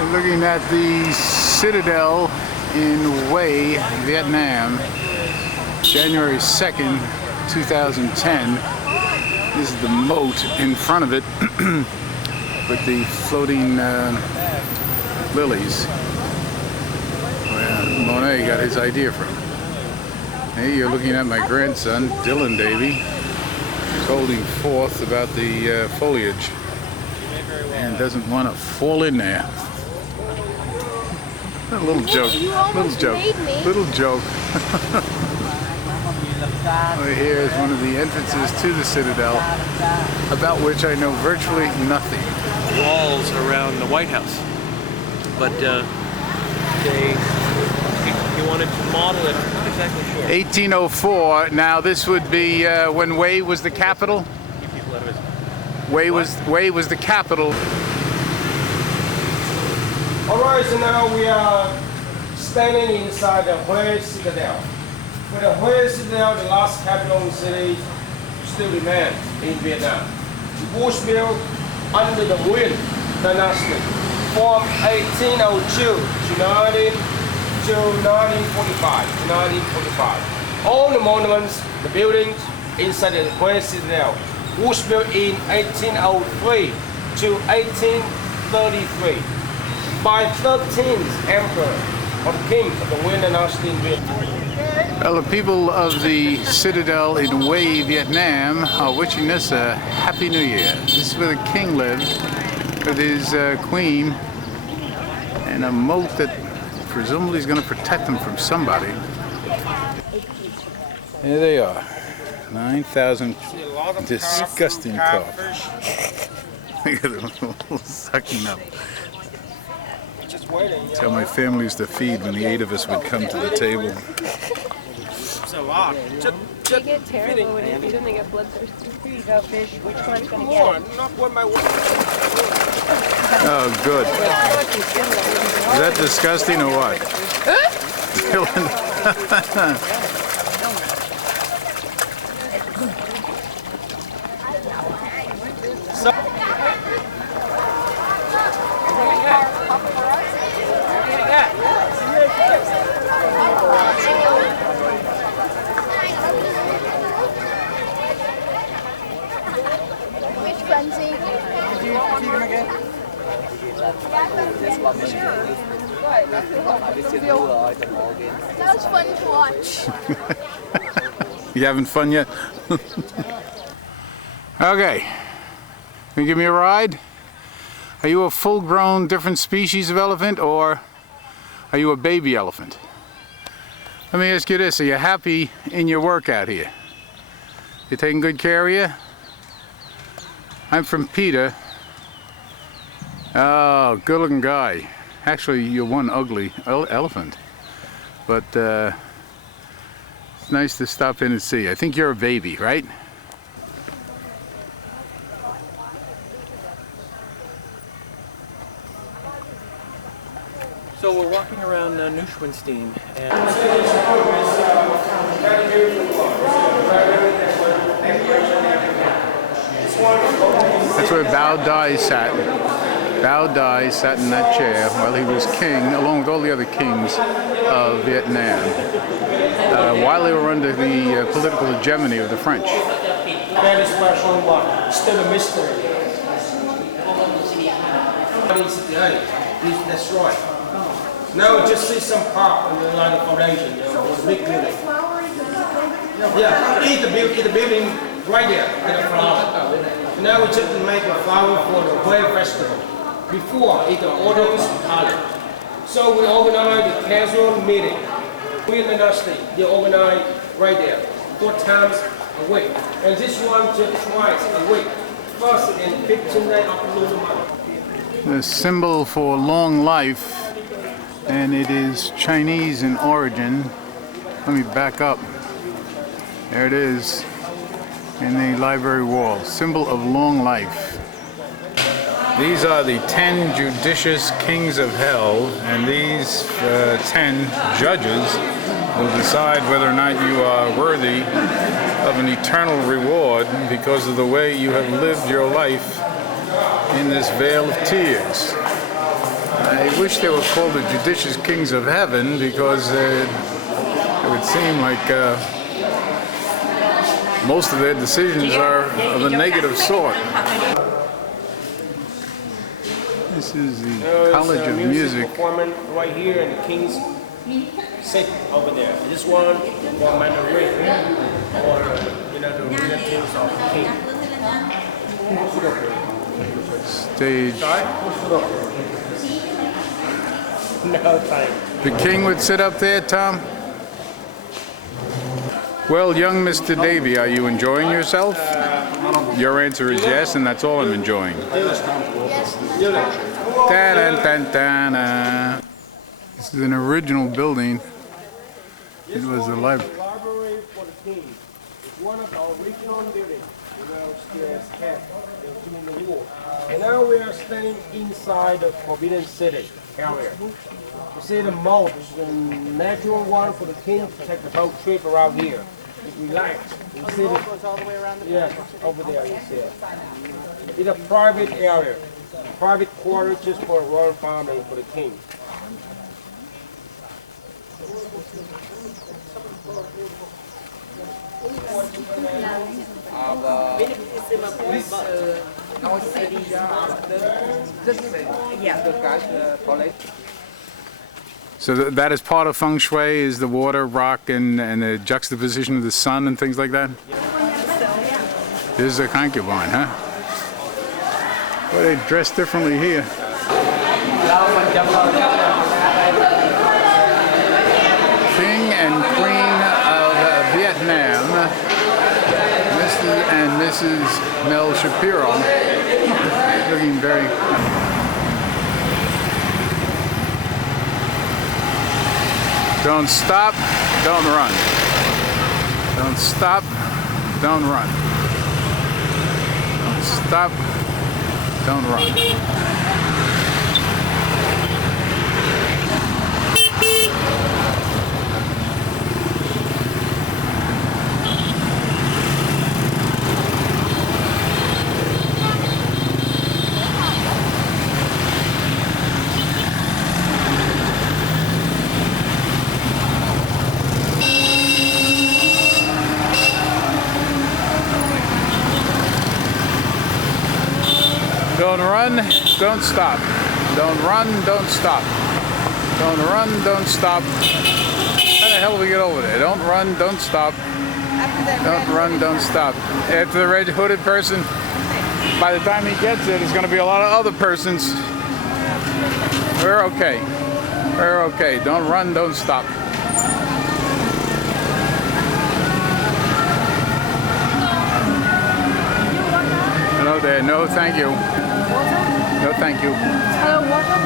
We're looking at the Citadel in Hue, Vietnam, January 2nd, 2010. This is the moat in front of it with the floating lilies where Monet got his idea from. Hey, you're looking at my grandson, Dylan Davy. He's holding forth about the foliage and doesn't want to fall in there. A little joke, little joke. Over here is one of the entrances to the Citadel, about which I know virtually nothing. Walls around the White House, but he wanted to model it. I'm not exactly sure. 1804. Now this would be when Hue was the capital. Keep people out of his. Hue was the capital. Alright, so now we are standing inside the Hue Citadel. For the Hue Citadel, the last capital city, still remains in Vietnam. It was built under the Nguyen dynasty from 1802 to 1945. All the monuments, the buildings inside the Hue Citadel was built in 1803 to 1833 by 13th emperor or king of the Nguyen dynasty in Vietnam. Well, the people of the Citadel in Hue, Vietnam are wishing us a Happy New Year. This is where the king lived with his queen, and a moat that presumably is going to protect them from somebody. There they are. 9,000 disgusting carp. Look at them all sucking up. That's how my family used to feed when the 8 of us would come to the table. It's a lot. They get terrible when you feed them, they get bloodthirsty. Here you go, fish. Which one's going to More, get? not one by one. Oh, good. Is that disgusting or what? Dylan. Which frenzy? That was fun to watch. You having fun yet? Okay. Can you give me a ride? Are you a full-grown different species of elephant, or are you a baby elephant? Let me ask you this, are you happy in your work out here? You taking good care of you? I'm from Peter. Oh, good looking guy. Actually, you're one ugly elephant. But it's nice to stop in and see. I think you're a baby, right? So we're walking around Neuschwanstein, and That's where Bao Dai sat. Bao Dai sat in that chair while he was king, along with all the other kings of Vietnam, while they were under the political hegemony of the French. Very special one, still a mystery. 1968, it's destroyed. Now just see some part of the line of foundation, the big building. Yeah, eat the building right there, get a flower. Now we just make a flower for the Hue Festival. Before, it's the autumn's color. So we organize the casual meeting. We in the dynasty, they organize right there, 4 times a week. And this one just twice a week. First and 15th of the month. The symbol for long life, and it is Chinese in origin. Let me back up. There it is in the library wall, symbol of long life. These are the 10 judicious kings of hell, and these 10 judges will decide whether or not you are worthy of an eternal reward because of the way you have lived your life in this vale of tears. I wish they were called the judicious kings of heaven, because it would seem like most of their decisions are of a negative sort. This is the College of Music. Performance right here, and the kings sit over there. This one for Mandarin, or the relatives of the king. Stage. No time. The king would sit up there, Tom? Well, young Mr. Davy, are you enjoying yourself? Your answer is yes, and that's all I'm enjoying. Da-da-da-da-da. This is an original building. It was a library. Library for the king. It's one of the original buildings, still kept during the war. And now we are standing inside the Forbidden City area. You see the moat is the natural one for the king to take the boat trip around here. It's relaxed. You see the goes all the way around the over there you see it. It's a private area. Private quarters just for a royal family for the king. So that is part of feng shui, is the water, rock, and the juxtaposition of the sun and things like that? This is a concubine, huh? Well, they dress differently here. King and Queen of Vietnam, Mr. and Mrs. Mel Shapiro, looking very... Don't stop, don't run. Don't stop, don't run. Don't stop, don't run. Don't run, don't stop. Don't run, don't stop. Don't run, don't stop. How the hell do we get over there? Don't run, don't stop. Don't run, don't stop. After the red hooded person, by the time he gets it, there's going to be a lot of other persons. We're okay. We're okay. Don't run, don't stop. Hello there. No, thank you. No, thank you. Hello, water.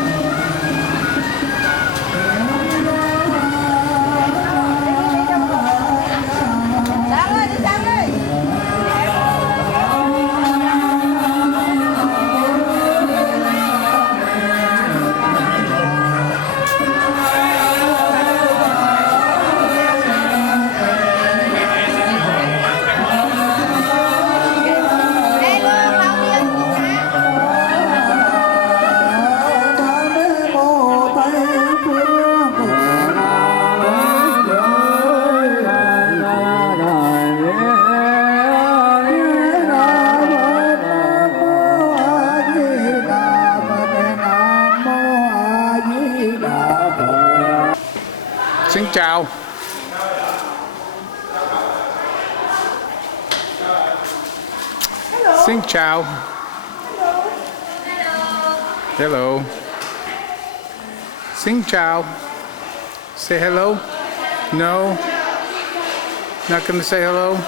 Xin chào. Hello. Xin chào. Hello. Xin chào. Say hello. No. Not going to say hello.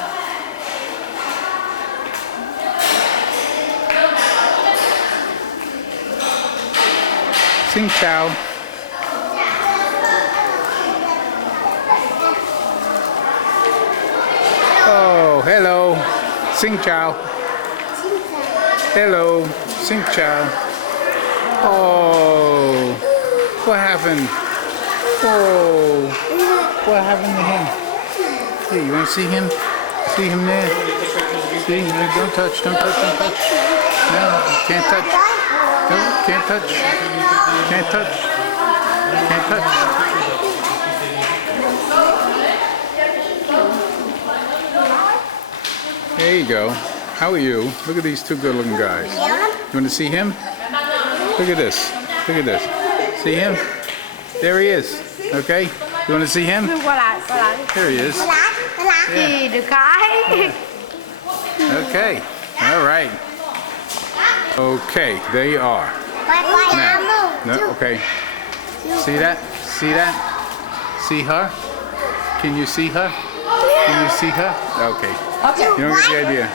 Xin chào. Oh, hello. Xin chào. Hello. Xin chào. Oh, what happened? Oh, what happened to him? Hey, you want to see him? See him there? See? Don't touch, don't touch, don't touch. No, you can't touch. No, can't touch. Can't touch. Can't touch. There you go. How are you? Look at these two good-looking guys. You want to see him? Look at this. Look at this. See him? There he is. Okay? You want to see him? Qua lại. There he is. Thì được cái. Okay. All right. Okay, they are. Now, no, okay. See that? See that? See her? Can you see her? Can you see her? Okay. You don't get the idea.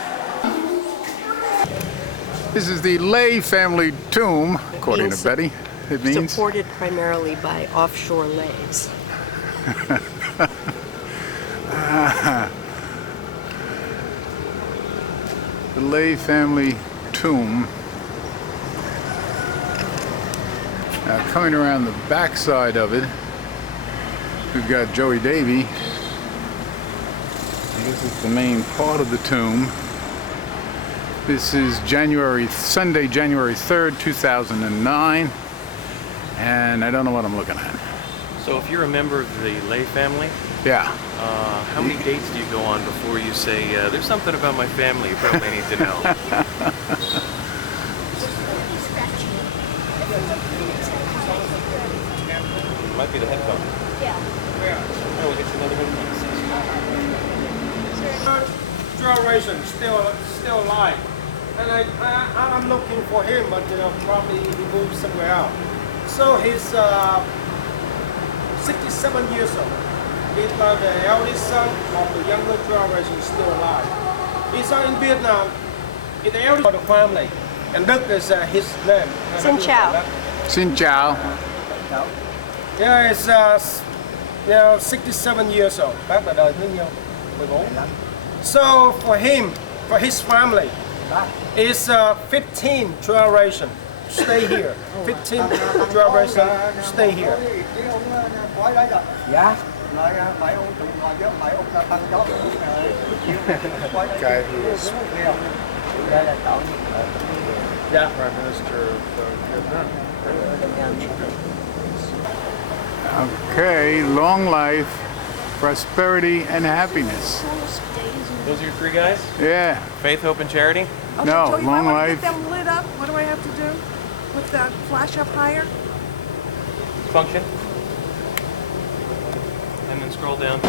This is the Lay family tomb, according to Betty. It means Supported primarily by offshore lays. the Lay family tomb. Now, coming around the back side of it, we've got Joey Davy. This is the main part of the tomb. This is Sunday, January 3rd, 2009. And I don't know what I'm looking at. So if you're a member of the Lay family, Yeah. how many dates do you go on before you say, there's something about my family you probably need to know? Might be the headphone. Yeah. Oh, we'll get you another headphone. Generation still alive, and I'm looking for him, but probably he moved somewhere else. So he's 67 years old. He's like the eldest son of the younger generation, still alive. He's in Vietnam. He's the eldest of the family, and Đức is his name. Xin chào. Xin chào. Yeah, he's 67 years old. Bác là đời thứ nhiêu? 14. So for him, for his family, it's 15 generation stay here. 15 generation stay here. Dạ. Nói mấy ông tụi ngồi với mấy ông ta tăng chó. Guy who is Đây là cậu. Yeah. Prime Minister of Vietnam. Okay, long life, prosperity, and happiness. Those are your three guys? Yeah. Faith, Hope, and Charity? Okay, No, Joey, long if I want life. to get them lit up, what do I have to do? With that flash up higher? Function. And then scroll down.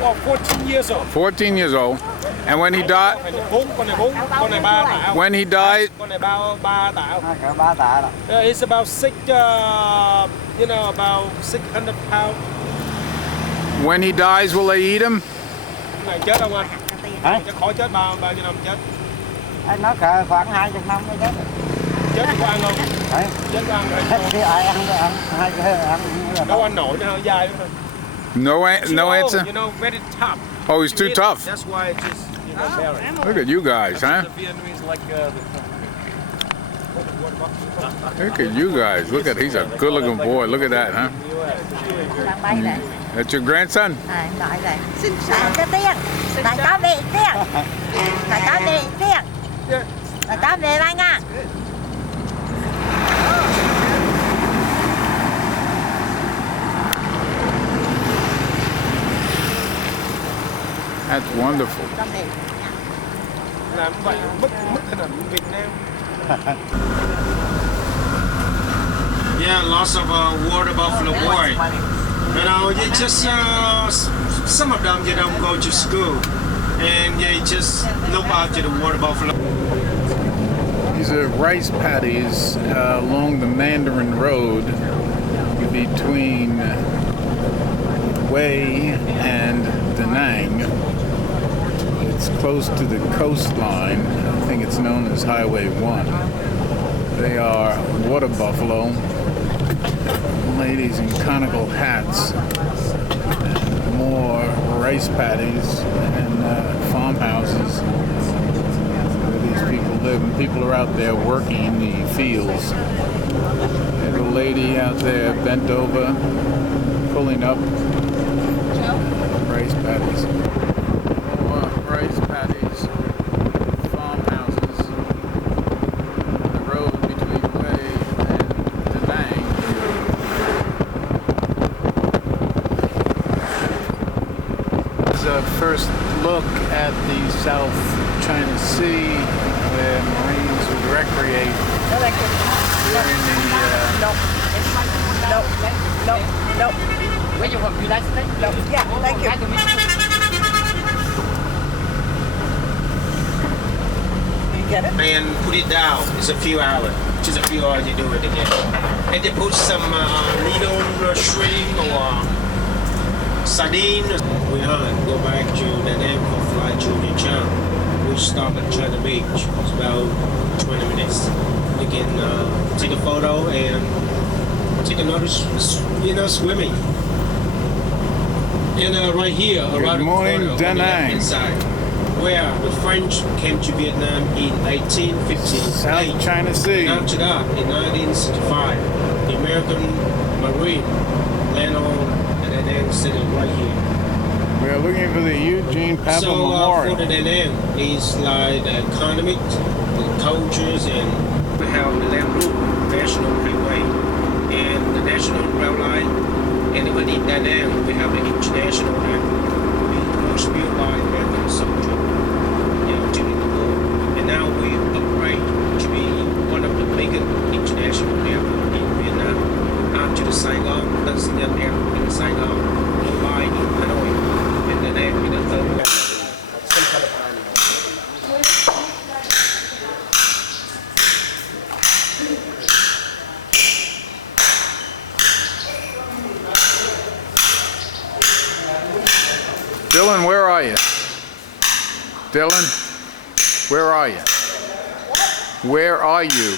Well, 14 years old. 14 years old. And when he died, Con này 4, con này 3 tạo. when he died, Con này 3 tạo. Cả ba tạ đó. It's about about 600 pounds. when he dies, will they eat him? Này chết không anh? Hả? Chắc khỏi chết bao nhiêu năm chết? Anh nói khoảng 20 năm mới chết. Chết thì có ăn không? Đấy. Chết có ăn Thích không? thì ai ăn thì ăn, hai cái ăn là Đâu ăn nổi nó hơi dai lắm thôi. No answer? You know, very tough. Oh, he's too tough. That's why it's just, bury. Look at you guys, huh? The Vietnamese like Look at you guys. Look at, he's a good looking boy. Look at that, huh? Đang bay này. That's your grandson? Nói này. Đại có tiếng. Đại có về tiếng. Đại có về tiếng. Đại có về bay nha. That's wonderful. Làm vậy mất hình ảnh Việt Nam. Yeah, lots of water buffalo boy. You know, they just some of them they don't go to school, and they just look after the water buffalo. These are rice paddies along the Mandarin Road between Hue and Da Nang. It's close to the coastline. I think it's known as Highway 1. They are water buffalo, ladies in conical hats, and more rice paddies and farmhouses where these people live. And people are out there working in the fields. There's a lady out there bent over, pulling up rice paddies. More rice paddies, farmhouses, the road between Hue and Da Nang. This is a first look at the South China Sea, where Marines would recreate during the No. Where you from? United States? No. Yeah, thank you. You get it? And put it down. It's a few hours. Just a few hours you do it again. And they put some little shrimp or sardine. We go back to the name for fly to Nichang. We stop at China Beach. It's about 20 minutes. You can take a photo and take another, swimming. And right here, around morning, the corner, Da on the Nang. left-hand side, where the French came to Vietnam in 1858. South China Sea. And after that, in 1965, the American Marine landed on the Da Nang City right here. We are looking for the Eugene Pappa So Memorial. for the Da Nang is like the economic, the cultures, and we have the Lam Lu National Highway and the National Rail Line. And even in Da Nang, we have the International Airport. It was built by American soldiers, during the war. And now we upgrade to be one of the biggest international airports in Vietnam. After the Saigon, that's the airport in Saigon, Mumbai in Hanoi, and Da Nang in the third one. Some kind of animal. Dylan, where are you? Dylan, where are you? Where are you?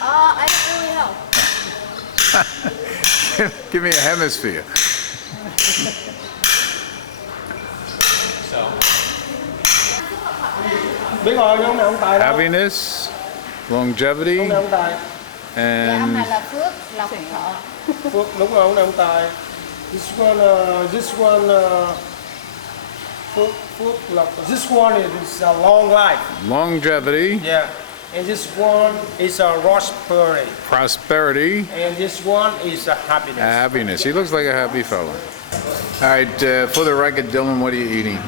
I don't really know. Give me a hemisphere. Biết rồi, ông này ông Tài đâu? Happiness, longevity, Ông này ông Tài. and là Phước, Lộc Thọ. Phước, đúng rồi, ông này ông Tài. This one, Phước, Lộc. This one is a long life. longevity, Yeah. And this one is a prosperity. prosperity, And this one is a happiness. happiness. He looks like a happy fellow. All right, for the record, Dylan, what are you eating?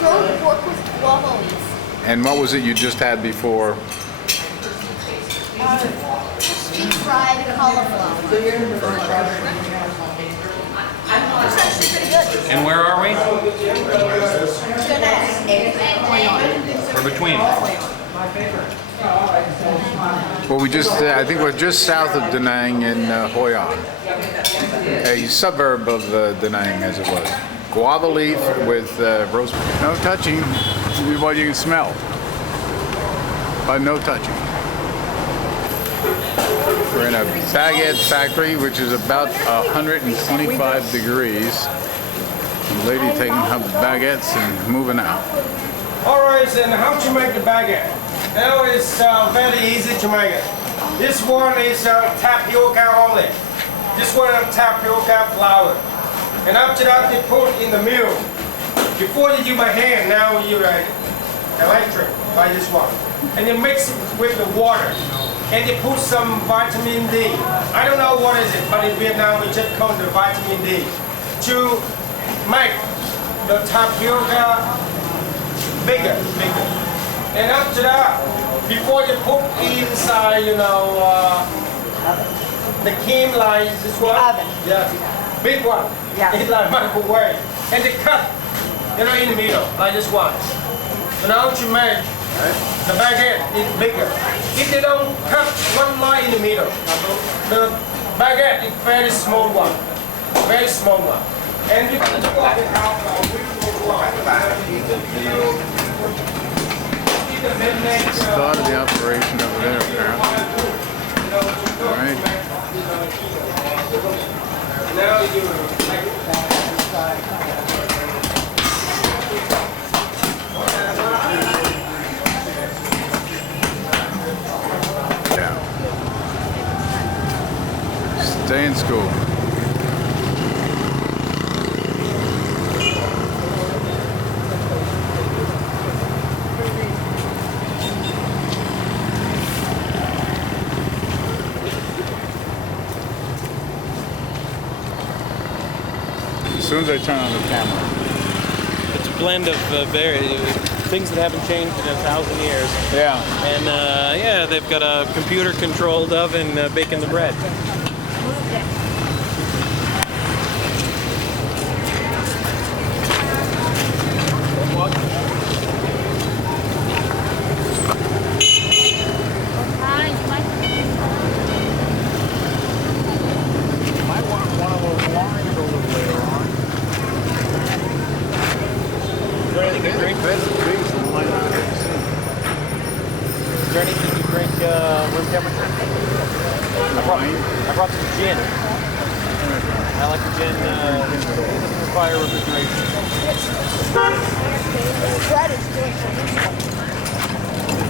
Grilled pork with guava leaf. And what was it you just had before? Deep fried cauliflower. It's actually pretty good. And where are we? We're between. Well, we just, I think we're just south of Da Nang in Hoi An, a suburb of Da Nang as it was. Guava leaf with roast. No touching, what you can smell, but no touching. We're in a baguette factory, which is about 125 degrees. The lady taking her baguettes and moving out. Alright, and how to make the baguette? Now it's very easy to make it. This one is tapioca only. This one is tapioca flour. And after that, they put in the mill. Before you use my hand, now you electric by this one. And you mix it with the water. And you put some vitamin D. I don't know what is it, but in Vietnam we just call it the vitamin D. To make the tapioca bigger. And after that, before you put inside, the cream like this one. Oven. Yeah. Big one. Yeah. It's like microwave. And they cut, in the middle, like this one. So now to make the baguette is bigger. If they don't cut one line in the middle, the baguette is very small one. Very small one. And you can walk it out. Started the operation over there, apparently. All right. Now you Yeah. Stay in school. As soon as I turn on the camera. It's a blend of things that haven't changed in 1,000 years. Yeah. And yeah, they've got a computer-controlled oven baking the bread. Might want one of those lines a little later on. Is there anything you drink? That's a piece of mine. Is there anything you drink room temperature? I brought some gin. I like the gin. Doesn't require refrigeration.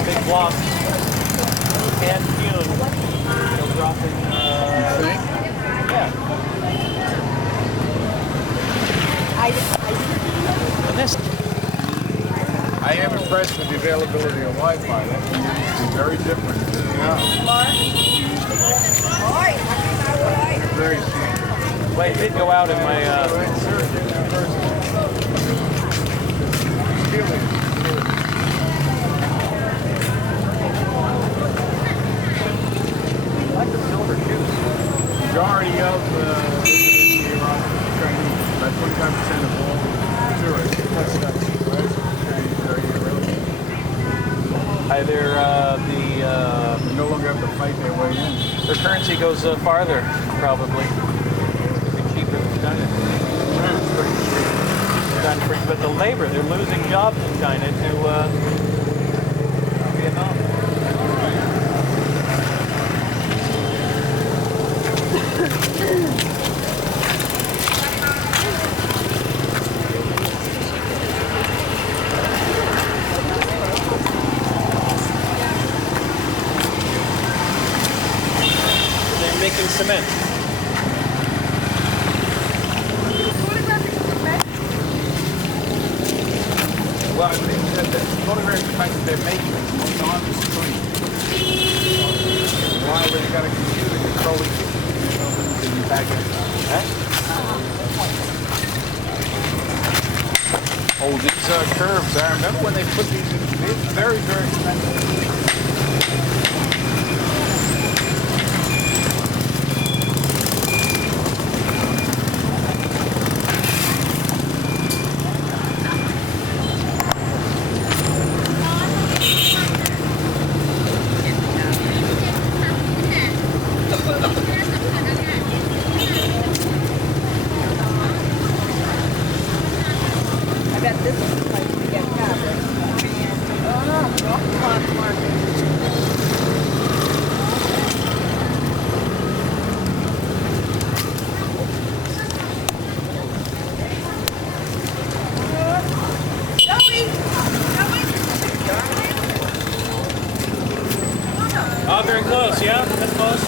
Big block. Canned fume. They'll drop in. Think? Yeah. And this. I am impressed with the availability of Wi-Fi. That's very different. Very standard. Well, it did go out in my. I like the silver shoes. Majority of Chinese, about 25% of all tourists, Either they no longer have to fight their way in. their currency goes farther, probably. It's cheaper than China. But the labor, they're losing jobs in China to Vietnam. They're making cement. Well, they said that photograph the fact that they're making it on the screen. Why? Well, you got a computer controlling it. Then you back it. Oh, these curves. I remember when they put these in. It's very, very expensive. I bet this is the place to get covered. Oh, very close, yeah? That's close.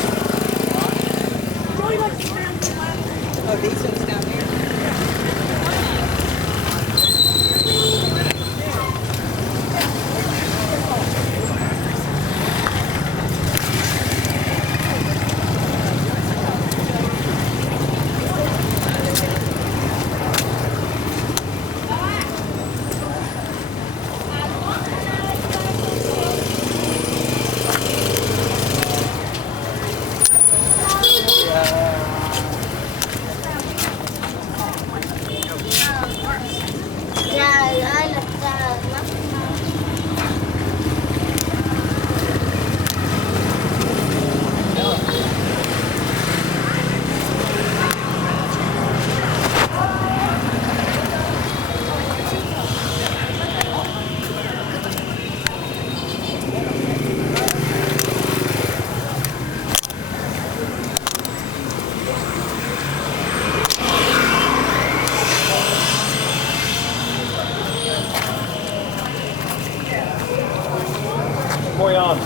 Oh, these ones down here. Trời ơi là trời lắm. Boy on.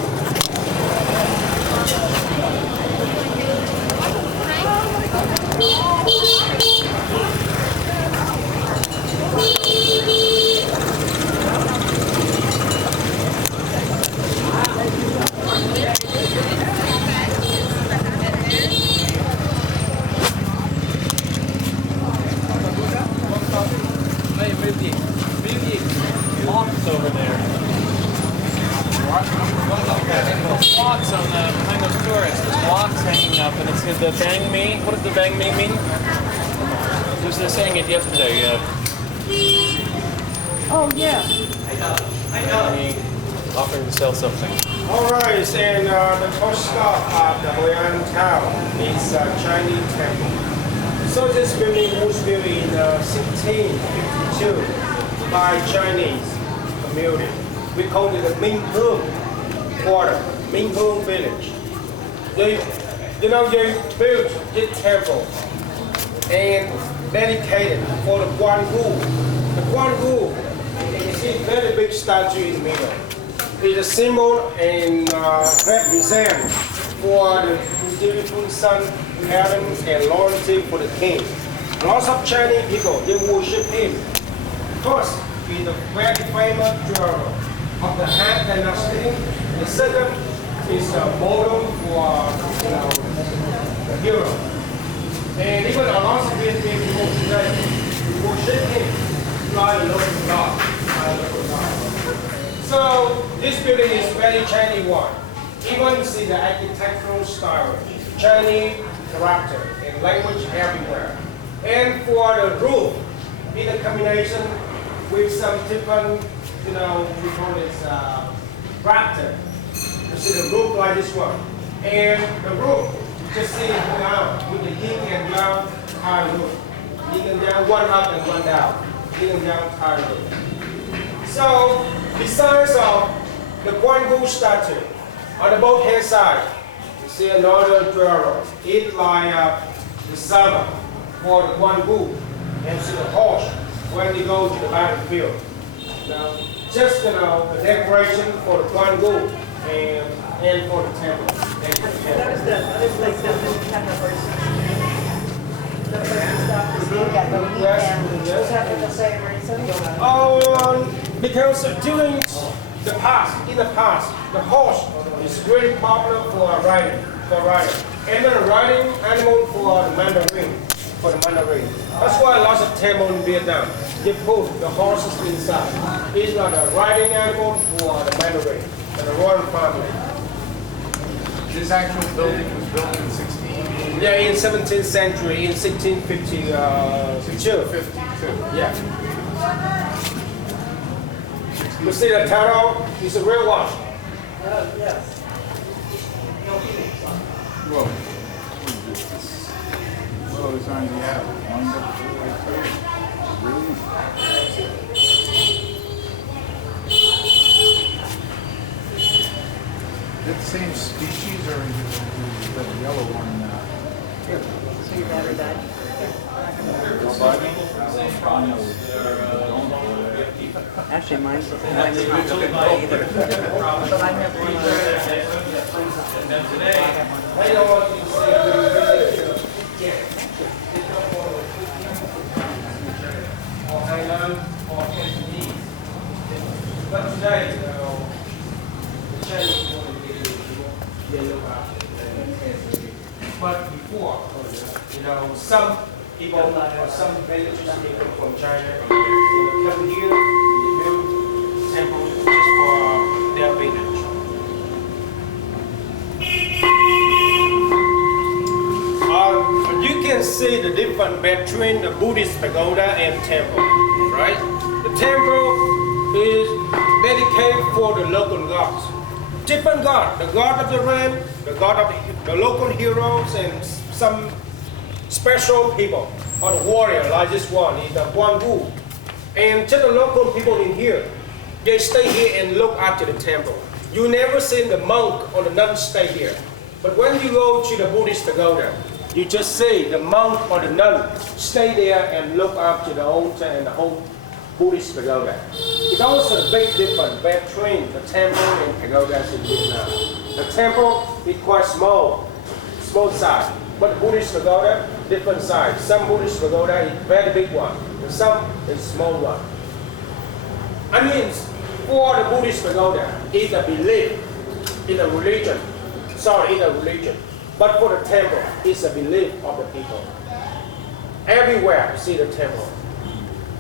Locks over there. Locks on the behind those tourists. There's locks hanging up, and it's the bang me. What does the bang me mean? They were saying it yesterday. Oh, yeah. Offering to sell something. All right, and the first stop of the Huiyan Town is Chinese Temple. So this building was built in 1652 by Chinese community. We call it the Minheng Quarter, Minheng Village. They built this temple and dedicated for the Guangu. The Guangu, you see very big statue in the middle. It's a symbol and represent for the beautiful sun, parents, and loyalty for the king. Lots of Chinese people, they worship him. First, he's a very famous jeweler of the Han Dynasty. The second is a model for the hero. And even a lot of people today worship him like a local god. So this building is very Chinese one. Even see the architectural style, Chinese character and language everywhere. And for the roof, in a combination with some different, we call it raptor. You see the roof like this one. And the roof, just see it now with the yin and yang tile roof. Yin and yang, one up and one down. Yin and yang tile roof. So, besides of the Guangu statue, on the both hand side, you see another jewelry. It like the servant for the Guangu, and see the horse when they go to the battlefield. Now, just the decoration for the Guangu and for the temple. And for the temple. That was the other place down there we had the horse. The first stop is named after the family. Was that for the same reason? Because during the past, the horse is very popular for riding. And the riding animal for the mandarin. That's why lots of temples in Vietnam, they put the horses inside. It's not a riding animal for the mandarin, and the royal family. This actual building was built in 16... Yeah, in 17th century, in 1652. Yeah. You see the turtle? It's a real one. Yes. Whoa. Whoa, it's on the app. Wind up. Really? Is it the same species or is it the yellow one? So your battery died? Actually, mine's not either. But I have one of those. And today, I don't want you to say or Hainan or Cantonese. But today, the Chinese want to get yellow out and Cantonese. But before, some people or some religious people from China come here and build temples just for their village. You can see the difference between the Buddhist pagoda and temple, right? The temple is dedicated for the local gods. Different god, the god of the rain, the god of the local heroes, and some special people, or the warrior like this one, is the Guan Wu. And just the local people in here, they stay here and look after the temple. You never see the monk or the nun stay here. But when you go to the Buddhist pagoda, you just see the monk or the nun stay there and look after the altar and the whole Buddhist pagoda. It's also a big difference between the temple and pagodas in Vietnam. The temple is quite small size, but the Buddhist pagoda, different size. Some Buddhist pagoda is very big one, and some is small one. I mean, for the Buddhist pagoda, it's a belief, it's a religion. Sorry, it's a religion. But for the temple, it's a belief of the people. Everywhere you see the temple.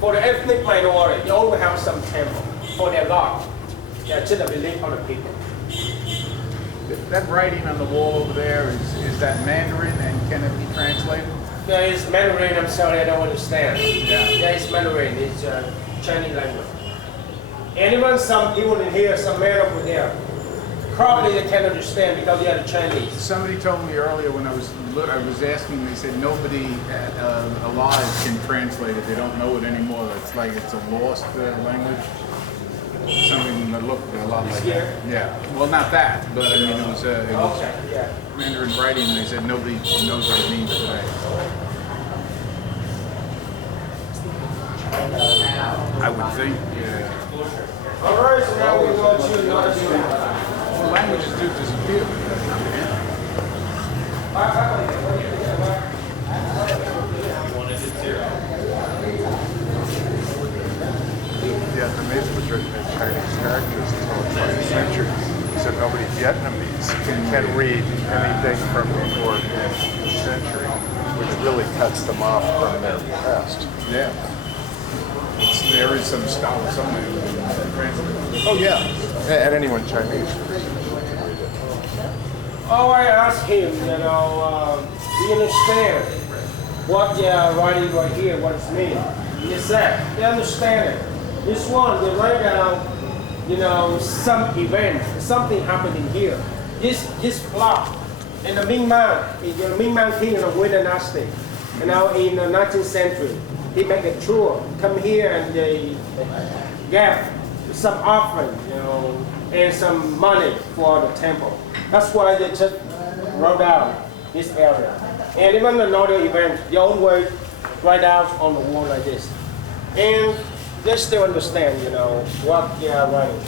For the ethnic minority, they always have some temple for their God. That's just a belief of the people. That writing on the wall over there, is that Mandarin, and can it be translated? There is Mandarin, I'm sorry, I don't understand. Yeah. There is Mandarin, it's Chinese language. And even some people in here, some men over there, probably they can't understand because they are the Chinese. Somebody told me earlier when I was asking, they said nobody alive can translate it. They don't know it anymore. It's like it's a lost language. Something that looked a lot like that. Yeah. Well, not that, but I mean it was Okay, yeah. Mandarin writing, and they said nobody knows what it means today. I would think, yeah. All right, so now we go to another student. Well, languages do disappear. Vietnamese was written in Chinese characters until the 20th century, so nobody Vietnamese can read anything from before the century, which really cuts them off from their past. Yeah. There is some style somewhere. Oh yeah, and anyone Chinese. Oh, I asked him, do you understand what they are writing right here, what it means? He said, they understand it. This one, they write down, some event, something happening here. This block, and the Ming Man, the Ming Man king of the Wei Dynasty, in the 19th century, he make a tour, come here and they gave some offering, and some money for the temple. That's why they just wrote down this area. And even another event, they always write down on the wall like this. And they still understand, what they are writing.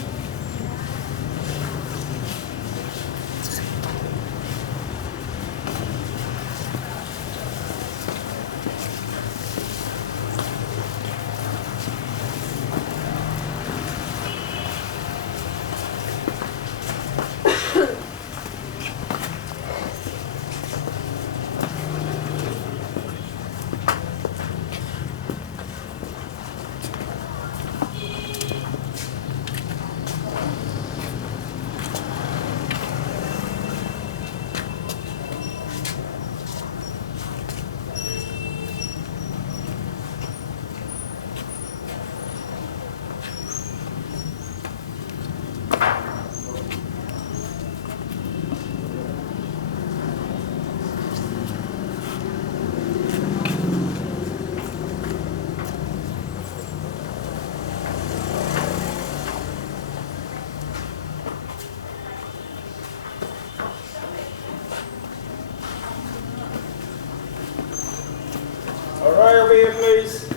Over here, please.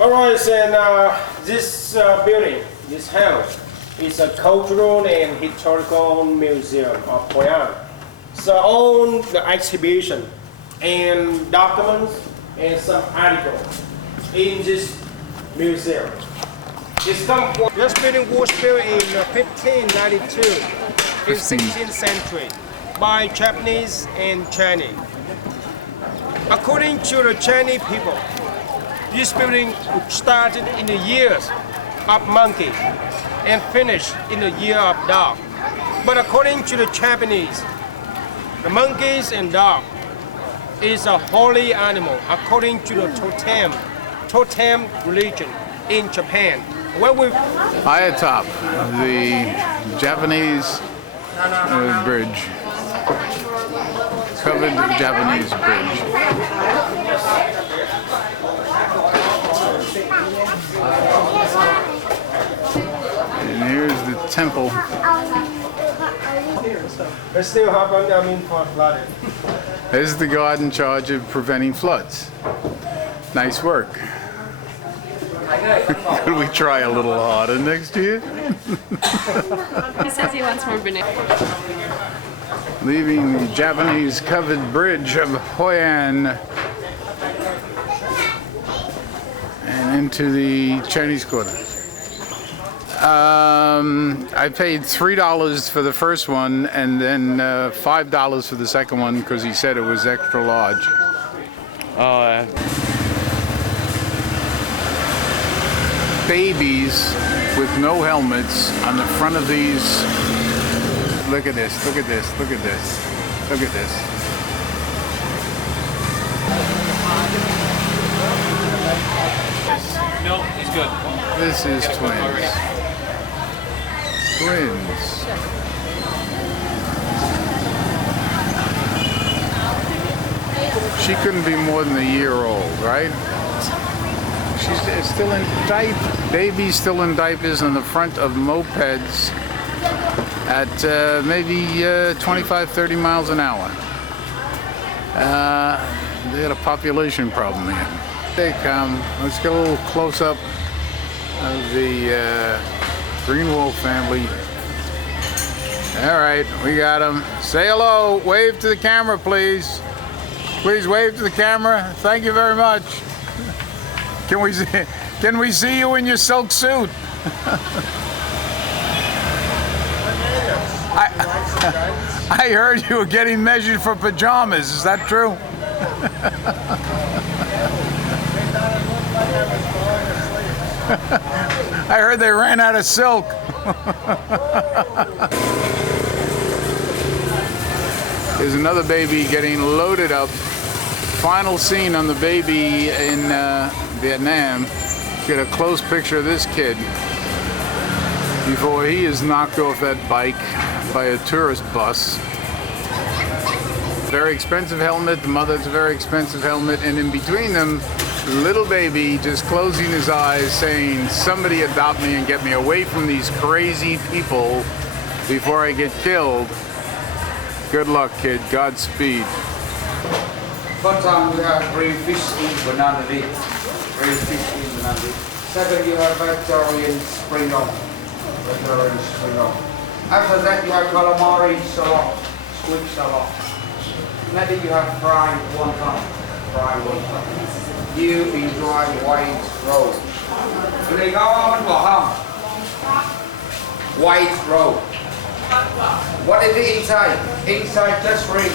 All right, and this building, this house, It's a cultural and historical museum of Hoi An. So all the exhibition and documents and some articles in this museum. This building was built in 1592, in 16th century, by Japanese and Chinese. According to the Chinese people, this building started in the years of monkey and finished in the year of dog. But according to the Japanese, the monkeys and dog is a holy animal according to the totem religion in Japan. Where we High atop the Japanese bridge, covered Japanese bridge. And here's the temple. it still happened, for flooding. This is the God in charge of preventing floods. Nice work. Could we try a little harder next year? He says he wants more banana. Leaving the Japanese covered bridge of Hoi An and into the Chinese Quarter. I paid $3 for the first one and then $5 for the second one because he said it was extra large. Oh, Babies with no helmets on the front of these. Look at this, look at this, look at this, look at this. no, he's good. This is twins. Twins. She couldn't be more than a year old, right? She's still in diapers. Baby's still in diapers on the front of mopeds at maybe 25, 30 miles an hour. They had a population problem here. They come. Let's get a little close up of the Greenwald family. All right, we got them. Say hello. Wave to the camera, please. Please wave to the camera. Thank you very much. Can we see you in your silk suit? I heard you were getting measured for pajamas. Is that true? I heard they ran out of silk. There's another baby getting loaded up. Final scene on the baby in Vietnam. Get a close picture of this kid before he is knocked off that bike by a tourist bus. Very expensive helmet, the mother's a very expensive helmet, and in between them, little baby just closing his eyes saying, somebody adopt me and get me away from these crazy people before I get killed. Good luck, kid. Godspeed. First time we have green fish in banana leaf. Green fish in banana leaf. Second, you have vegetarian spring roll. Vegetarian spring roll. After that, you have calamari salad, squid salad. Maybe you have fried wonton. Fried wonton. You enjoy white roll. Người có ăn bỏ không? White roll. What is it inside? Inside just ring.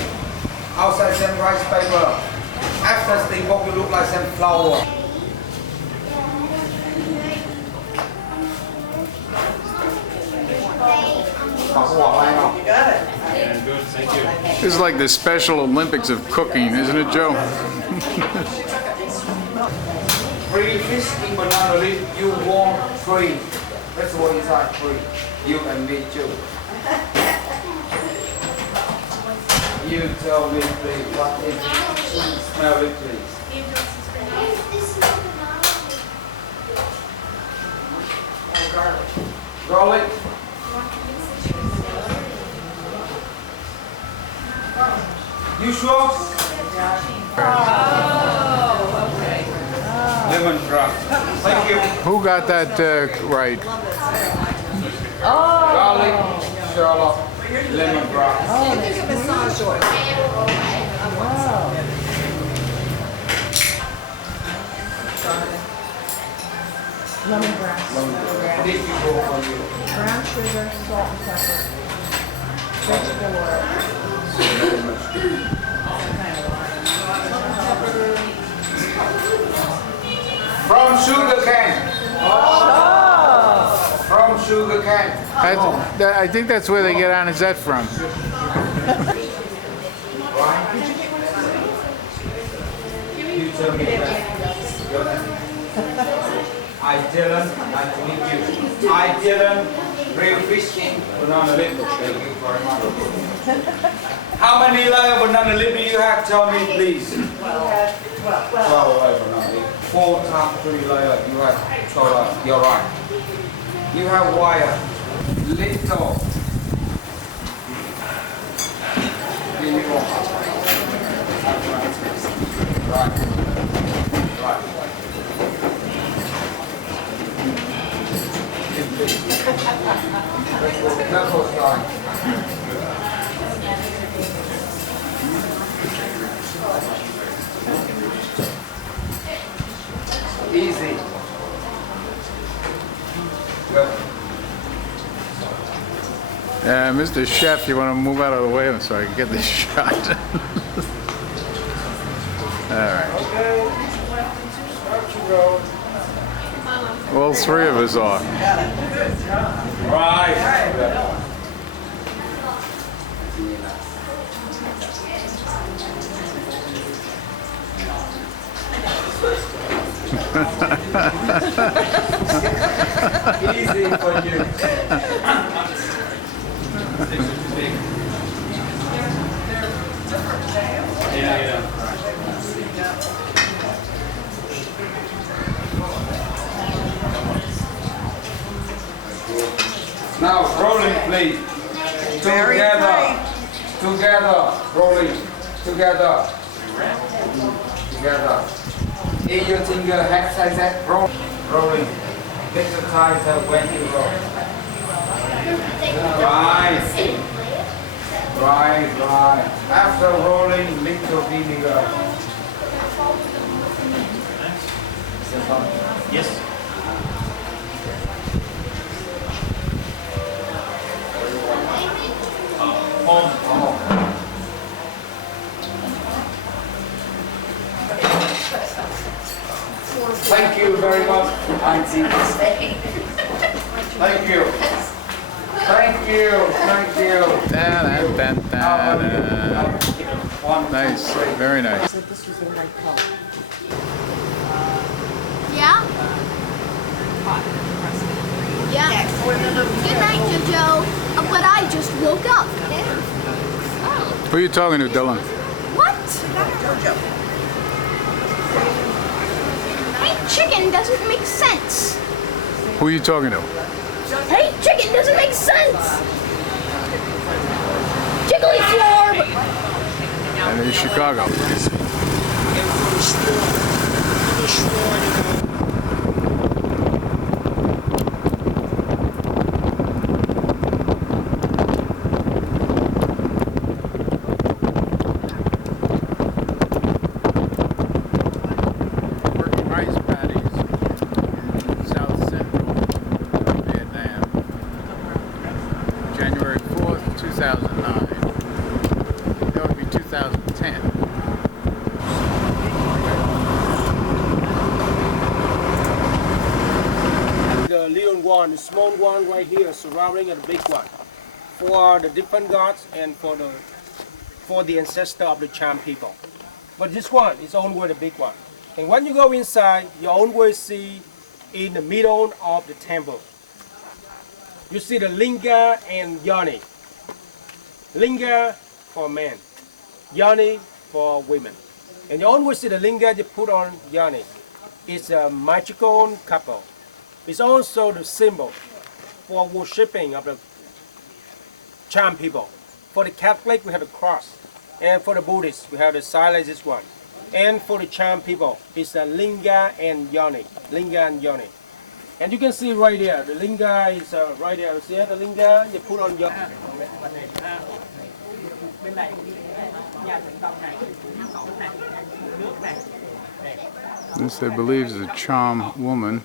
Outside some rice paper. After steamboat, you look like some flour. You got it. Yeah, good, thank you. This is like the Special Olympics of cooking, isn't it, Joe? Free fish in banana leaf, you want free. That's what inside free. You and me too. You tell me please, what is it? Smell it please. Garlic. You sure? Lemon drop. Thank you. Who got that right? garlic, shallot, lemongrass. It's a massage oil. Lemongrass. This is all for you. Brown sugar, salt and pepper. Vegetable oil. From sugar cane. From sugar cane. I think that's where they get anisette from. You tell me that. I Dylan, nice to meet you. I Dylan, real fishing, banana lip. Thank you very much. How many layers of banana lip do you have? Tell me, please. 12 layers banana lip. 4 times 3 layers. You have 12 layers. You're right. You have wire. Little. Give me one. Right. Right. That was fine. Easy. Good. Mr. Chef, you want to move out of the way so I can get this shot? All right. All 3 of us are. Right. Easy for you. Yeah. Now rolling, please. Together, rolling, together. In your finger, hand size that, rolling. Little tighter when you roll. Right. After rolling, little vinegar. Yes. Thank you very much, Auntie. Thank you. Nice, very nice. So this was the right color. Yeah? Yeah. Good night, Jojo. But I just woke up. Who are you talking to, Dylan? What? Hey, chicken doesn't make sense. Who are you talking to? Hey, chicken doesn't make sense. Jiggly Florb. And in Chicago. Working rice paddies in South Central Vietnam, January 4th, 2009. That would be 2010. The little one, the small one right here, surrounding the big one, for the different gods and for the ancestor of the Cham people. But this one is always the big one. And when you go inside, you always see in the middle of the temple, you see the linga and yoni. Linga for men, yoni for women. And you always see the linga you put on yoni. It's a magical couple. It's also the symbol for worshipping of the Cham people. For the Catholic, we have the cross. And for the Buddhists, we have the silence this one. And for the Cham people, it's the linga and yoni. Linga and yoni. And you can see right there, the linga is right there. See the linga? You put on your. This, I believe, is a Cham woman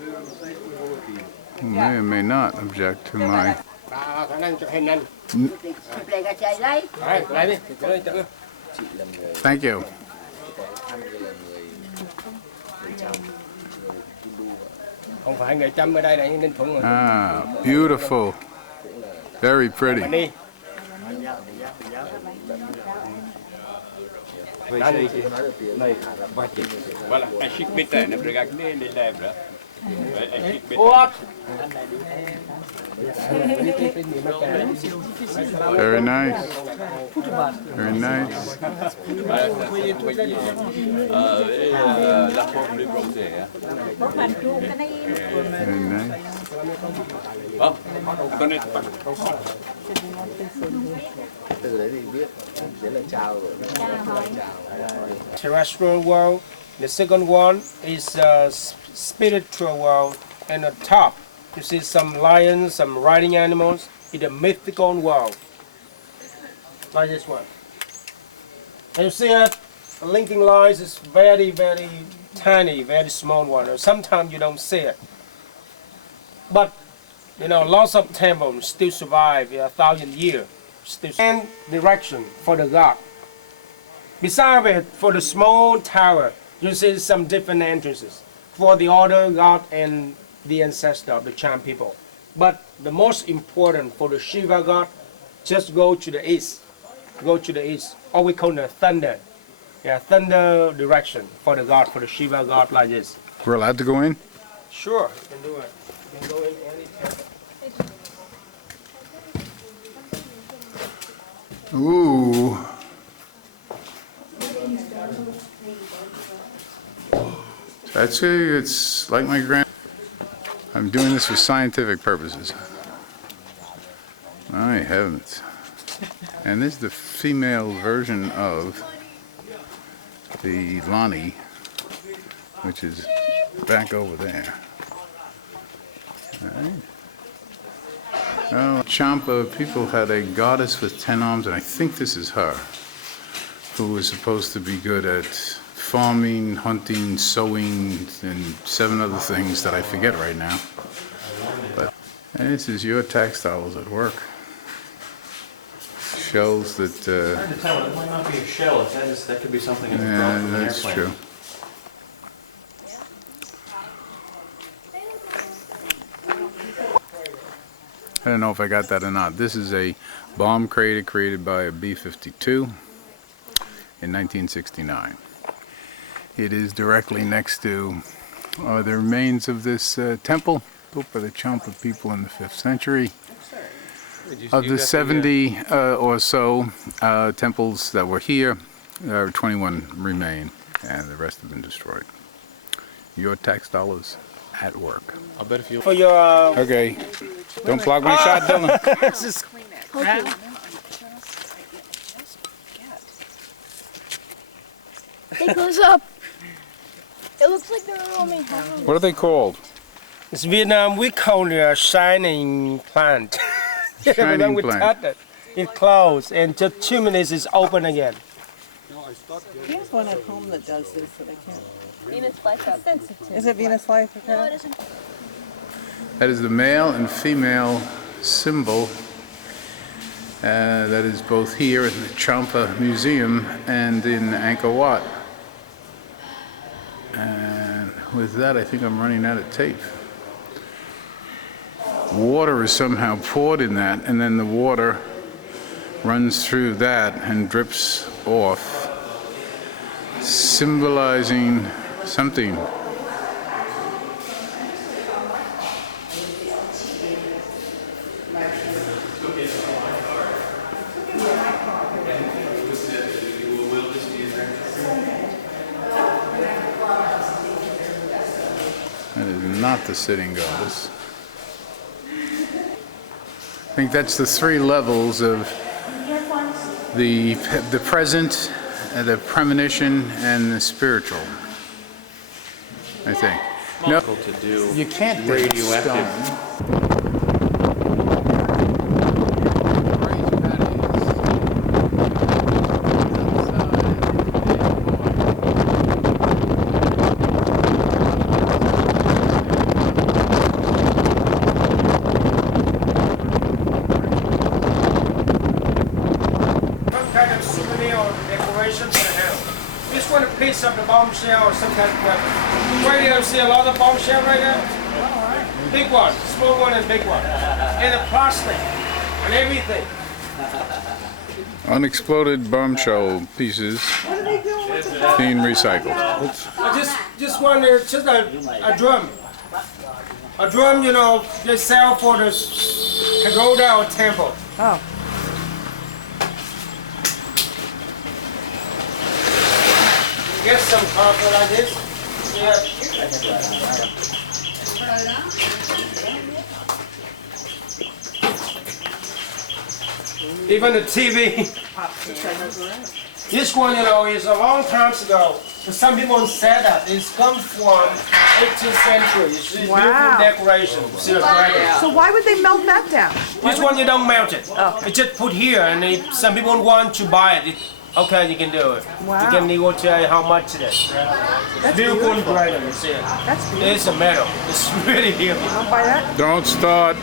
who may or may not object to my. Thank you. Không phải người Chăm ở đây là Ninh Thuận rồi. Ah, beautiful. Very pretty. Đi. Very nice. Very nice. Very nice. Terrestrial world. The second one is spiritual world. And the top, you see some lions, some riding animals in the mythical world. Like this one. And you see it, the linking lines is very, very tiny, very small one. Sometimes you don't see it. But, you know, lots of temples still survive 1,000 years. And direction for the god. Besides it, for the small tower, you see some different entrances for the order, god, and the ancestor of the Cham people. But the most important for the Shiva god, just go to the east. Go to the east. Or we call it thunder. Yeah, thunder direction for the god, for the Shiva god like this. We're allowed to go in? Sure, you can do it. You can go in anytime. Ooh. Actually, it's like my grand. I'm doing this for scientific purposes. My heavens. And this is the female version of the Lani, which is back over there. All right. Well, Champa people had a goddess with 10 arms, and I think this is her, who was supposed to be good at farming, hunting, sewing, and 7 other things that I forget right now. But this is your textiles at work. Shells that. Hard to tell. It might not be a shell. That could be something that's Yeah, dropped from an that's airplane. true. I don't know if I got that or not. This is a bomb crater created by a B-52 in 1969. It is directly next to the remains of this temple built by the Champa people in the 5th century. Of the 70 or so temples that were here, 21 remain, and the rest have been destroyed. Your tax dollars at work. I'll bet if you. For your. Okay, don't block my shot, Dylan. Hey, close up. It looks like they're roaming home. What are they called? It's Vietnam, we call it a shining plant. Shining when we plant. touch it, it closed, and just 2 minutes it's open again. Here's one at home that does this that I can't. Venus flytrap. Sensitive. Is it Venus Life? No, it isn't. That is the male and female symbol that is both here in the Champa Museum and in Angkor Wat. And with that, I think I'm running out of tape. Water is somehow poured in that, and then the water runs through that and drips off, symbolizing something. That is not the sitting goddess. I think that's the 3 levels of the present, the premonition, and the spiritual, I think. No, to do you can't dig radioactive. stone. Some kind of souvenir or decoration for the house. Just want a piece of the bombshell or some kind of weapon. Right here, see a lot of bombshell right there? Big one, small one and big one. And the plastic and everything. Unexploded bombshell pieces being recycled. I just wonder, just a drum. A drum, you know, they sell for the pagoda or temple. Oh. Get some carpet like this. Yeah. Even the TV. This one, you know, is a long time ago. Some people said that it's come from 18th century. It's a Wow. beautiful decoration. See the dragon. So why would they melt that down? This one you don't melt it. Oh. It's just put here, and some people want to buy it. Okay, you can do it. Wow. You can negotiate how much it is. That's Beautiful beautiful. dragon, you see it. That's beautiful. It's a metal. It's really heavy. I'll buy that. Don't start.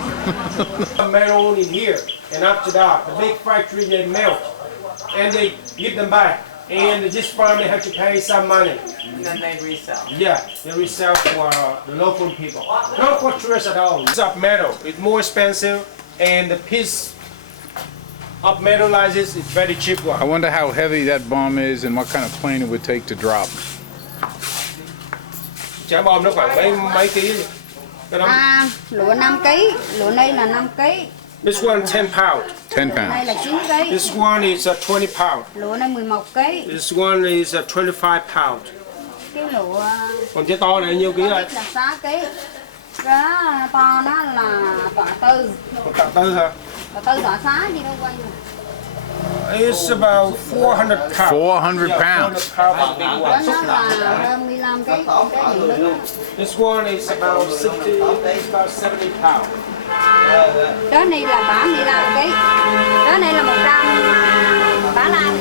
Metal in here and up to that. The big factory they melt and they give them back. And this family have to pay some money. And then they resell. Yeah, they resell for the local people. Not for tourists at all. It's of metal. It's more expensive, and the piece of metal like this is very cheap I one. wonder how heavy that bomb is and what kind of plane it would take to drop. Trái bom nó khoảng mấy ký. Cái đó. Lúa 5 kg, lúa này là 5 kg, This one 10 pound. 10 này pounds. là 9 kg, This one is 20 pound. lúa này 11 kg, This one is 25 pound. cái lúa Còn trái to này nhiêu ký rồi? là 6 kg, cái to nó là tọa tư, Tặng tư hả? tọa tư tọa xá gì đâu quay được. It's about 400 pounds. 400 Yeah, pounds. 400 pounds, big Đó one. nó là hơn 15 kg, cái gì nữa. This one is about 60, it's about 70 pounds. Đó này là 35 kg, đó này là 135.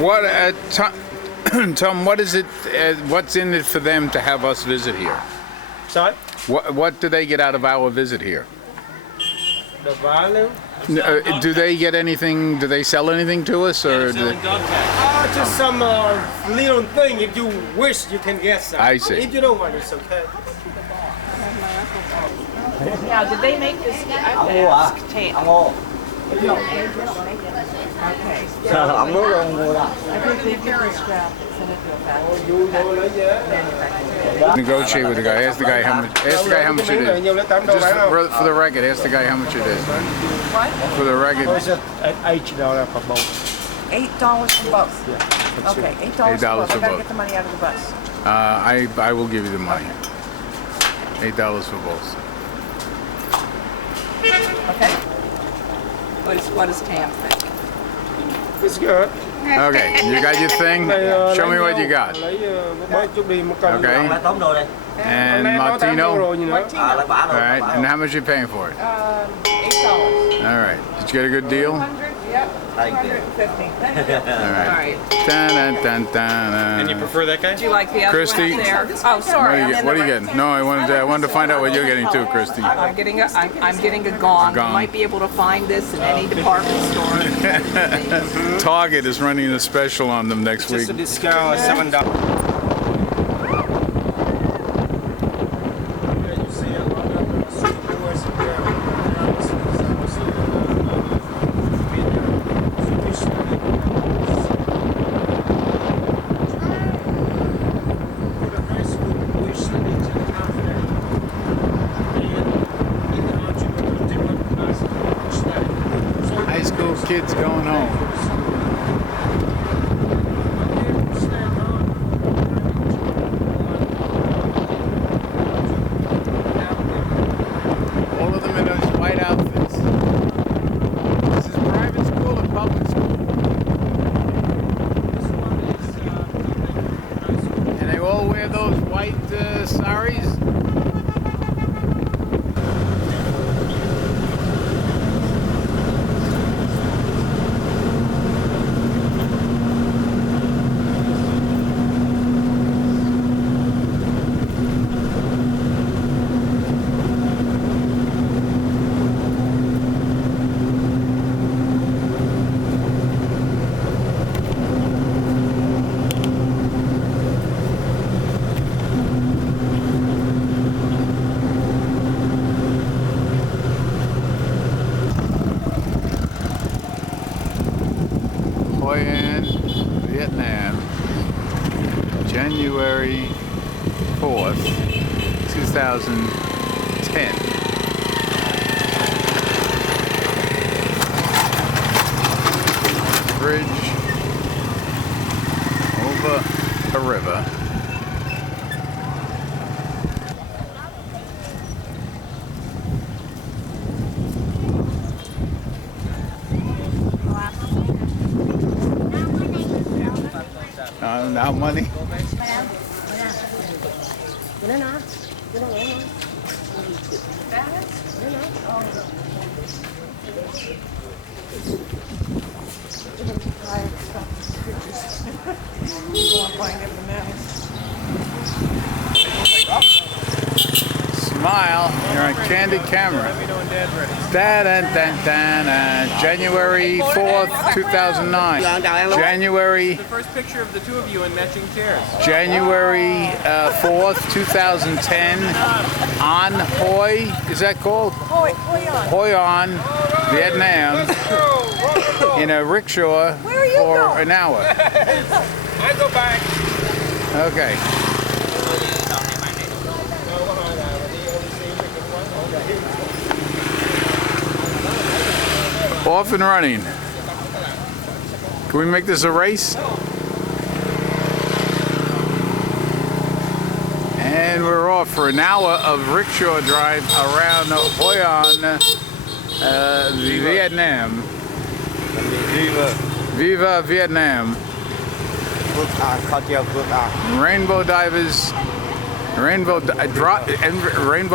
What, Tom, what is it, what's in it for them to have us visit here? Sorry? What do they get out of our visit here? The value? Do they get anything, do they sell anything to us, or? Just some little thing. If you wish, you can get some. I see. If you don't want, it's okay. Now, did they make this? I have to ask Tam. Okay. Ông nói rồi mua đó. I think they give us scrap, send it to a factory. Negotiate with the guy. Ask the guy how much. Ask the guy how much it is. Just for the record, ask the guy how much it is. What? For the record, It's $8 per boat. $8 for both? Yeah. Okay, $8 for both. I for gotta both. get the money out of the bus. I will give you the money. $8 for both. Okay? What does Tam think? It's good. Okay, you got your thing. Show me what you got. Okay. And Martino. All right. And how much are you paying for it? $8. All right. Did you get a good deal? 100? Yep. 150. All right. Dun, dun, dun, dun, dun. And you prefer that guy? Do you like the other Christy? one there? Oh, sorry. What are you getting? No, I wanted to find out what you're getting too, Christy. I'm getting a gong. Gong. You might be able to find this in any department store. Target is running a special on them next week. Just a discount, $7. High school kids going home. All of them in those white outfits. This is private school or public school? And they all wear those white January 4th, 2010. Bridge over a river. Now money. Smile, you're on candid camera. January 4th, 2009. January. The first picture of the two of you in matching chairs. January 4th, 2010. An Hoi, is that called? Hoi An, Vietnam. In a rickshaw for an hour. I go back. Okay. Off and running. Can we make this a race? And we're off for an hour of rickshaw drive around Hoi An, Vietnam. Viva Vietnam. Rainbow divers. Rainbow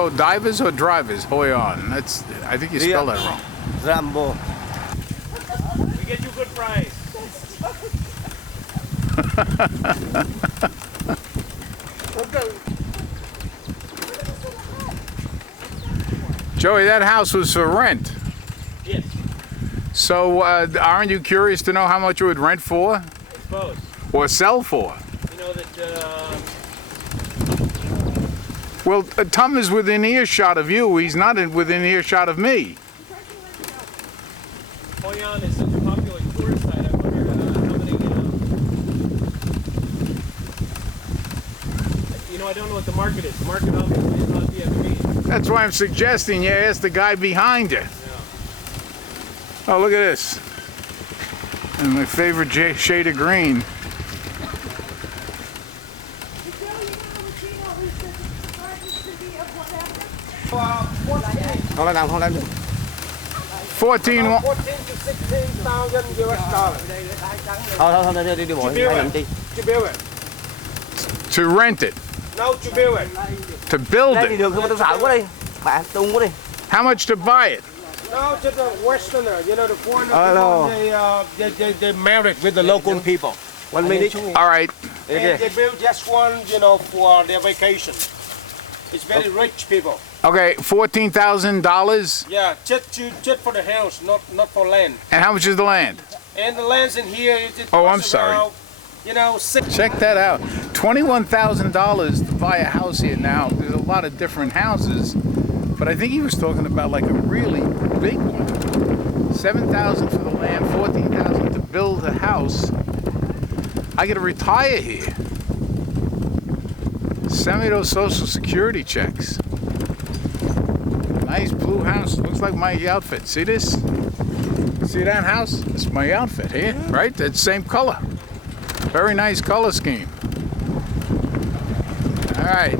divers or drivers? Hoi An. That's. I think you spelled that wrong. Rambo. We get you good price. Joey, that house was for rent. Yes. So aren't you curious to know how much it would rent for? I suppose. Or sell for? You know that. Well, Tom is within earshot of you. He's not within earshot of me. Hoi An is such a popular tourist site. I wonder how many. I don't know what the market is. The market obviously is not Vietnamese. That's why I'm suggesting you ask the guy behind you. Yeah. Oh, look at this. And my favorite shade of green. Không làm 14. 14 to 16,000 US dollars. Thôi đi bộ. To build it. To rent it. No, to build it. To build it. Đường không, tôi sợ quá đi. Bạn tung quá đi. How much to buy it? No, to the Westerner, the foreigner people, they married with the local people. 1 minute. All right. And they build just one, for their vacation. It's very rich people. Okay, $14,000. Yeah, just for the house, not for land. And how much is the land? And the land's in here. Oh, I'm sorry. Check that out. $21,000 to buy a house here now. There's a lot of different houses, but I think he was talking about like a really big one. $7,000 for the land, $14,000 to build a house. I got to retire here. Send me those Social Security checks. Nice blue house. Looks like my outfit. See this? See that house? It's my outfit here, right? That same color. Very nice color scheme. All right.